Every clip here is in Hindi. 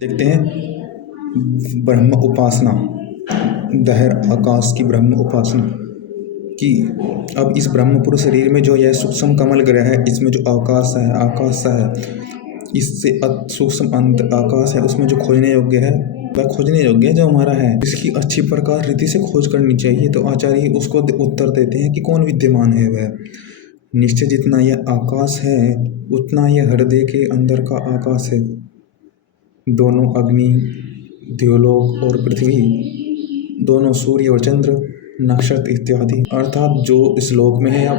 देखते हैं ब्रह्म उपासना, दहर आकाश की ब्रह्म उपासना कि अब इस ब्रह्मपुर शरीर में जो यह सूक्ष्म कमल ग्रह है, इसमें जो आकाश है, इससे सूक्ष्म अंत आकाश है, उसमें जो खोजने योग्य है वह खोजने योग्य है जो हमारा है। इसकी अच्छी प्रकार रीति से खोज करनी चाहिए। तो आचार्य उसको उत्तर देते हैं कि कौन विद्यमान है वह। निश्चय जितना यह आकाश है उतना यह हृदय के अंदर का आकाश है। दोनों अग्नि, द्योलोक और पृथ्वी, दोनों सूर्य और चंद्र, नक्षत्र इत्यादि, अर्थात जो इस लोक में है या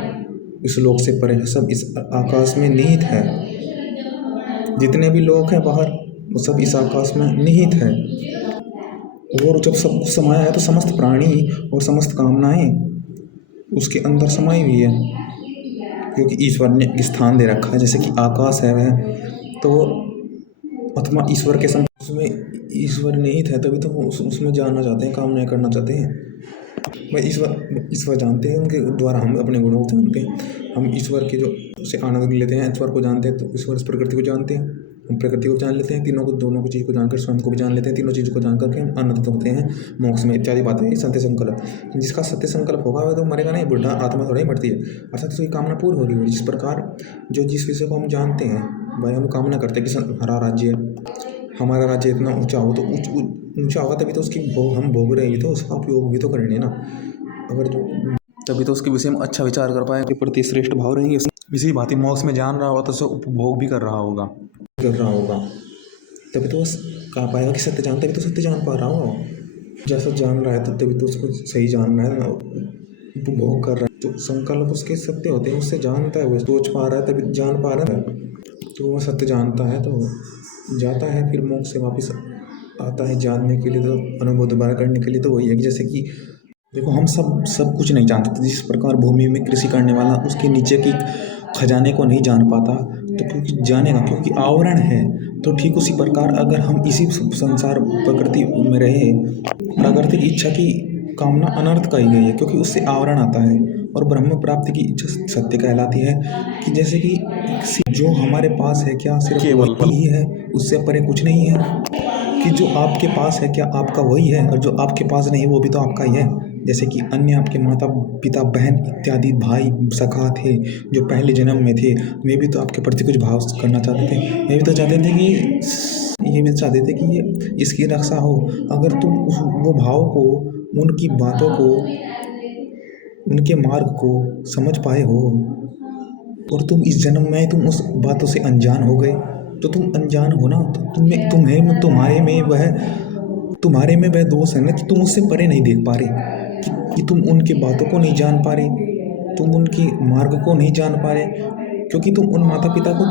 इस लोक से परे है, सब इस आकाश में निहित है। जितने भी लोग हैं बाहर वो सब इस आकाश में निहित है। और जब सब कुछ समाया है तो समस्त प्राणी और समस्त कामनाएं उसके अंदर समाई हुई है, क्योंकि ईश्वर ने स्थान दे रखा है। जैसे कि आकाश है वह, तो आत्मा ईश्वर के सम उसमें ईश्वर निहित है, तभी तो वो उसमें जानना चाहते हैं, कामनाएं करना चाहते हैं। मैं ईश्वर जानते हैं, उनके द्वारा हम अपने गुणों को जानते हैं। हम ईश्वर के जो से आनंद लेते हैं, ईश्वर को जानते हैं, तो ईश्वर इस प्रकृति को जानते हैं, हम प्रकृति को जान लेते हैं, दोनों को चीज़ को जानकर स्वयं को भी जान लेते हैं। तीनों चीज़ों को जान करके हम आनंदित होते हैं मोक्ष में इत्यादि बातें। सत्य संकल्प, जिसका सत्य संकल्प होगा वह तो मरेगा नहीं, बुढ़ा आत्मा थोड़ा ही मरती है, अर्थात उसकी कामना पूर्ण हो रही है। जिस प्रकार जिस विषय को हम जानते हैं वह हम कामना करते हैं कि हमारा राज्य इतना ऊंचा हो, तो ऊंचा होगा तभी तो उसकी हम भोग रहे हैं, तो उसका उपयोग भी तो करेंगे ना। अगर जो तभी तो उसके विषय में अच्छा विचार कर पाए, के प्रति श्रेष्ठ भाव रहेंगे। इसी भांति मोक्ष में जान रहा होगा तो उसे उपभोग भी कर रहा होगा तभी तो कह पाएगा कि सत्य जानता है, तभी तो सत्य जान पा रहा हो। जैसा जान रहा है तो तभी तो उसको सही जान रहा है, उपभोग कर रहा है। तो संकल्प उसके सत्य होते हैं, उससे जानता है, वो सोच पा रहा है तभी जान पा रहा है। तो वह सत्य जानता है तो जाता है, फिर मोक्ष से वापस आता है जानने के लिए, तो अनुभव दोबारा करने के लिए। तो वही है कि जैसे कि देखो, हम सब कुछ नहीं जानते। जिस प्रकार भूमि में कृषि करने वाला उसके नीचे की खजाने को नहीं जान पाता, तो क्योंकि जानेगा, क्योंकि आवरण है। तो ठीक उसी प्रकार अगर हम इसी संसार प्रकृति में रहे, प्राकृतिक इच्छा की कामना अनर्थ कही गई है, क्योंकि उससे आवरण आता है। और ब्रह्म प्राप्ति की इच्छा सत्य कहलाती है, कि जैसे कि जो हमारे पास है क्या सिर्फ वही है, उससे परे कुछ नहीं है। कि जो आपके पास है क्या आपका वही है, और जो आपके पास नहीं वो भी तो आपका ही है। जैसे कि अन्य आपके माता पिता बहन इत्यादि भाई सखा थे जो पहले जन्म में थे, वे भी तो आपके प्रति कुछ भाव करना चाहते थे। ये भी तो चाहते थे कि ये इसकी रक्षा हो। अगर तुम वो भाव को, उनकी बातों को, उनके मार्ग को समझ पाए हो, और तुम इस जन्म में तुम उस बातों से अनजान हो गए, तो तुम अनजान हो ना, तो तुम्हारे में वह दोष है ना, कि तुम उससे परे नहीं देख पा रहे, कि तुम उनकी बातों को नहीं जान पा रहे, तुम उनके मार्ग को नहीं जान पा रहे, क्योंकि तुम उन माता पिता को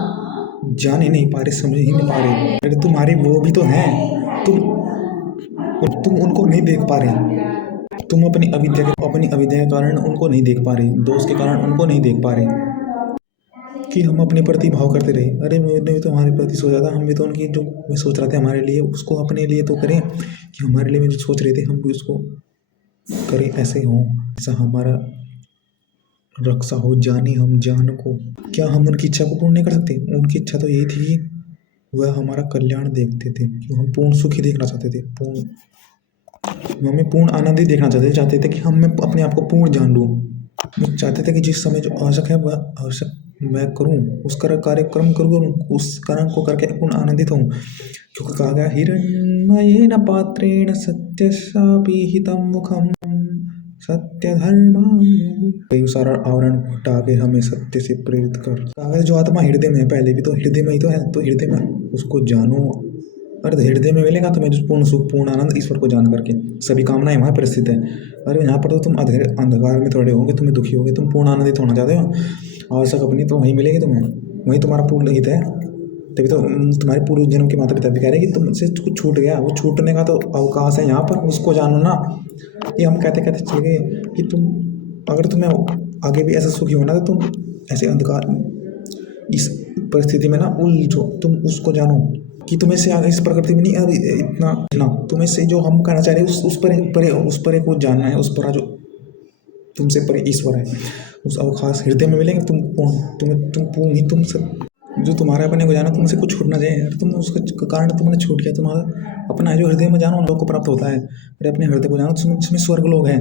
जान ही नहीं पा रहे, समझ ही नहीं पा रहे। अरे तुम्हारे वो भी तो हैं, तुम उनको नहीं देख पा रहे। तुम अपनी अविद्या के कारण उनको नहीं देख पा रहे, दोष के कारण उनको नहीं देख पा रहे, कि हम अपने प्रति भाव करते रहे। अरे मैंने भी तो हमारे प्रति सोचा था, हम भी तो उनकी जो मैं सोच रहा था हमारे लिए, उसको अपने लिए तो करें, कि हमारे लिए मैं जो सोच रहे थे हम भी उसको करें, ऐसे हो, ऐसा हमारा रक्षा हो, जाने हम जान को। क्या हम उनकी इच्छा को पूर्ण नहीं कर सकते? उनकी इच्छा तो यही थी, वह हमारा कल्याण देखते थे, कि हम पूर्ण सुखी देखना चाहते थे, हमें पूर्ण आनंदित देखना चाहते थे कि हम अपने आप को पूर्ण जान लूँ। वो चाहते थे कि जिस समय जो आवश्यक है वह आवश्यक मैं करूँ, उस कार्यक्रम करूँ, उस कर्म को करके पूर्ण आनंदित हूँ। क्योंकि कहा गया, हिरण्मयेन पात्रेण सत्यशापीहितं मुखम सत्य धर्म, सारा आवरण हटा के हमें सत्य से प्रेरित कर। जो आत्मा हृदय में है, पहले भी तो हृदय में ही तो है, तो हृदय में उसको जानो। अरे हृदय में मिलेगा तुम्हें पूर्ण सुख, पूर्ण आनंद, ईश्वर को जान करके। सभी कामनाएं वहाँ पर स्थित है। अरे यहाँ पर तो तुम अंधकार में थोड़े होगे, तुम्हें दुखी होगे, तुम पूर्ण आनंदित होना चाहते हो, आवश्यक अपनी तो वहीं मिलेगी तुम्हें, वहीं तुम्हारा पूर्ण हित है। तभी तो तुम्हारे पूर्व जन्म के माता पिता भी कह रहे हैं कि तुमसे कुछ छूट गया, वो छूटने का तो अवकाश है यहाँ पर, उसको जानो ना। ये हम कहते कहते चले गए कि अगर तुम्हें आगे भी ऐसा सुखी होना तो तुम ऐसे अंधकार इस परिस्थिति में ना उलझो, तुम उसको जानो कि तुम्हें से आगे इस प्रकृति में नहीं इतना ना, तुम्हें से जो हम कहना चाह रहे हैं उस पर एक वो जानना है, उस पर जो तुमसे परे ईश्वर है, उस अवकाश हृदय में मिलेंगे। तुम पूर्ण ही तुम सब जो तुम्हारा अपने को जाना तुमसे कुछ छूटना चाहिए यार, तुम उसके कारण तुमने छूट गया। तुम्हारा अपना है जो हृदय में जानो लोग को प्राप्त होता है। अरे अपने हृदय को जानो जिसमें स्वर्ग लोग हैं।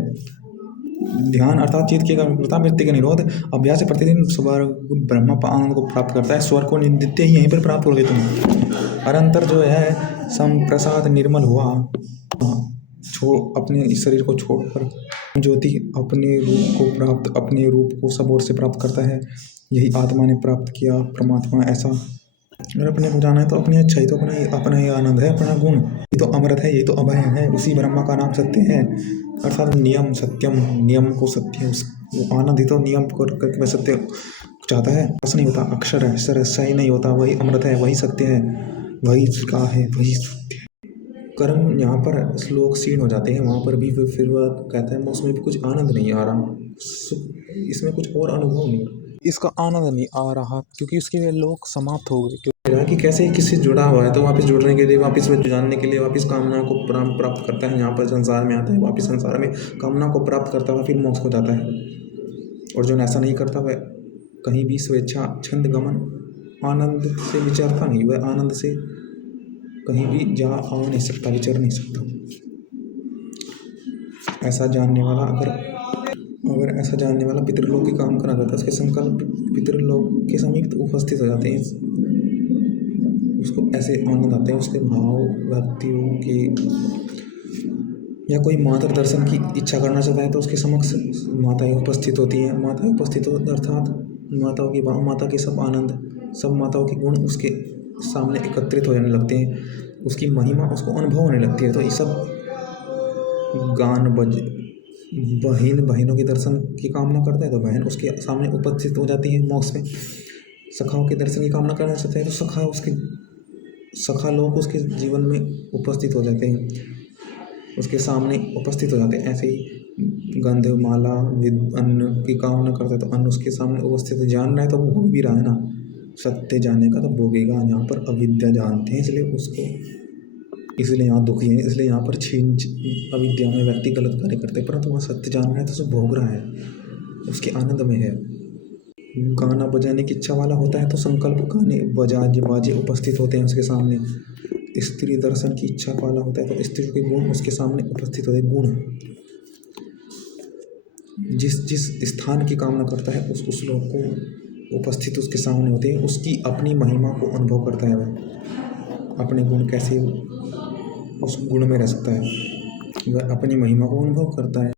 ध्यान अर्थात चित्त की एकाग्रता वृत्ति का निरोध अभ्यास से प्रतिदिन स्वर्ग ब्रह्म आनंद को प्राप्त करता है। स्वर्ग को नित्य ही यहीं पर प्राप्त हो गए तुम। अनंतर जो है संप्रसाद निर्मल हुआ, छोड़ अपने इस शरीर को छोड़कर ज्योति अपने रूप को प्राप्त, अपने रूप को सब ओर से प्राप्त करता है। यही आत्मा ने प्राप्त किया परमात्मा ऐसा। अगर अपने को जाना है तो अपनी अच्छाई तो अपना ही आनंद है, अपना गुण ये तो अमृत है, ये तो अभय है। उसी ब्रह्मा का नाम सत्य है, अर्थात नियम सत्यम, नियम को सत्य, वो आनंद ही तो नियम को करके वह सत्य चाहता है। बस नहीं होता, अक्षर है, सही नहीं होता, वही अमृत है, वही सत्य है, वही का है, वही सत्य है। कर्म यहाँ पर श्लोक क्षीण हो जाते हैं, वहाँ पर भी फिर वह कहता है उसमें भी कुछ आनंद नहीं आ रहा, इसमें कुछ और अनुभव नहीं, इसका आनंद नहीं आ रहा क्योंकि उसके लोग समाप्त हो गए। क्यों कि कैसे किसी जुड़ा हुआ है तो वापस जुड़ने के लिए, वापस में जानने के लिए, वापस कामना को प्राप्त करता है, यहाँ पर संसार में आता है, वापस संसार में कामना को प्राप्त करता हुआ फिर मोक्ष हो जाता है। और जो ऐसा नहीं करता वह कहीं भी स्वेच्छा छंद गमन आनंद से विचरता नहीं, वह आनंद से कहीं भी जा आ नहीं सकता, विचर नहीं सकता। ऐसा जानने वाला अगर ऐसा जानने वाला पितृलोक के काम करा करता है, उसके संकल्प पितृलोक के समीप उपस्थित हो जाते हैं, उसको ऐसे आनंद आते हैं उसके भाव भक्तियों के। या कोई माता दर्शन की इच्छा करना चाहता है तो उसके समक्ष माताएं उपस्थित होती हैं, माताएं उपस्थित हो अर्थात माताओं की माता के सब आनंद, सब माताओं के गुण उसके सामने एकत्रित हो जाने लगते हैं, उसकी महिमा उसको अनुभव होने लगती है। तो ये सब गान बहनों के दर्शन की कामना करता है तो बहन उसके सामने उपस्थित हो जाती है मोक्ष में। सखाओं के दर्शन की कामना करना चाहते हैं तो सखा लोग उसके जीवन में उपस्थित हो जाते हैं, उसके सामने उपस्थित हो जाते हैं। ऐसे ही गंध माला अन्न की कामना करता है तो अन्न उसके सामने उपस्थित है। जान रहा है तो वो भोग भी रहा है ना, सत्य जानने का तो भोगेगा। यहाँ पर अविद्या जानते हैं इसलिए यहाँ दुखी है, इसलिए यहाँ पर अविद्या में व्यक्ति गलत कार्य करते हैं, परंतु वह सत्य जान रहा है तो उसे भोग रहा है, उसके आनंद में है। गाना बजाने की इच्छा वाला होता है तो संकल्प गाने बाजे उपस्थित होते हैं उसके सामने। स्त्री दर्शन की इच्छा वाला होता है तो स्त्री के गुण उसके सामने उपस्थित होते हैं। गुण जिस स्थान की कामना करता है उस लोग को उपस्थित उसके सामने होते हैं। उसकी अपनी महिमा को अनुभव करता है, वह अपने गुण कैसे उस गुण में रह सकता है, वह अपनी महिमा को अनुभव करता है।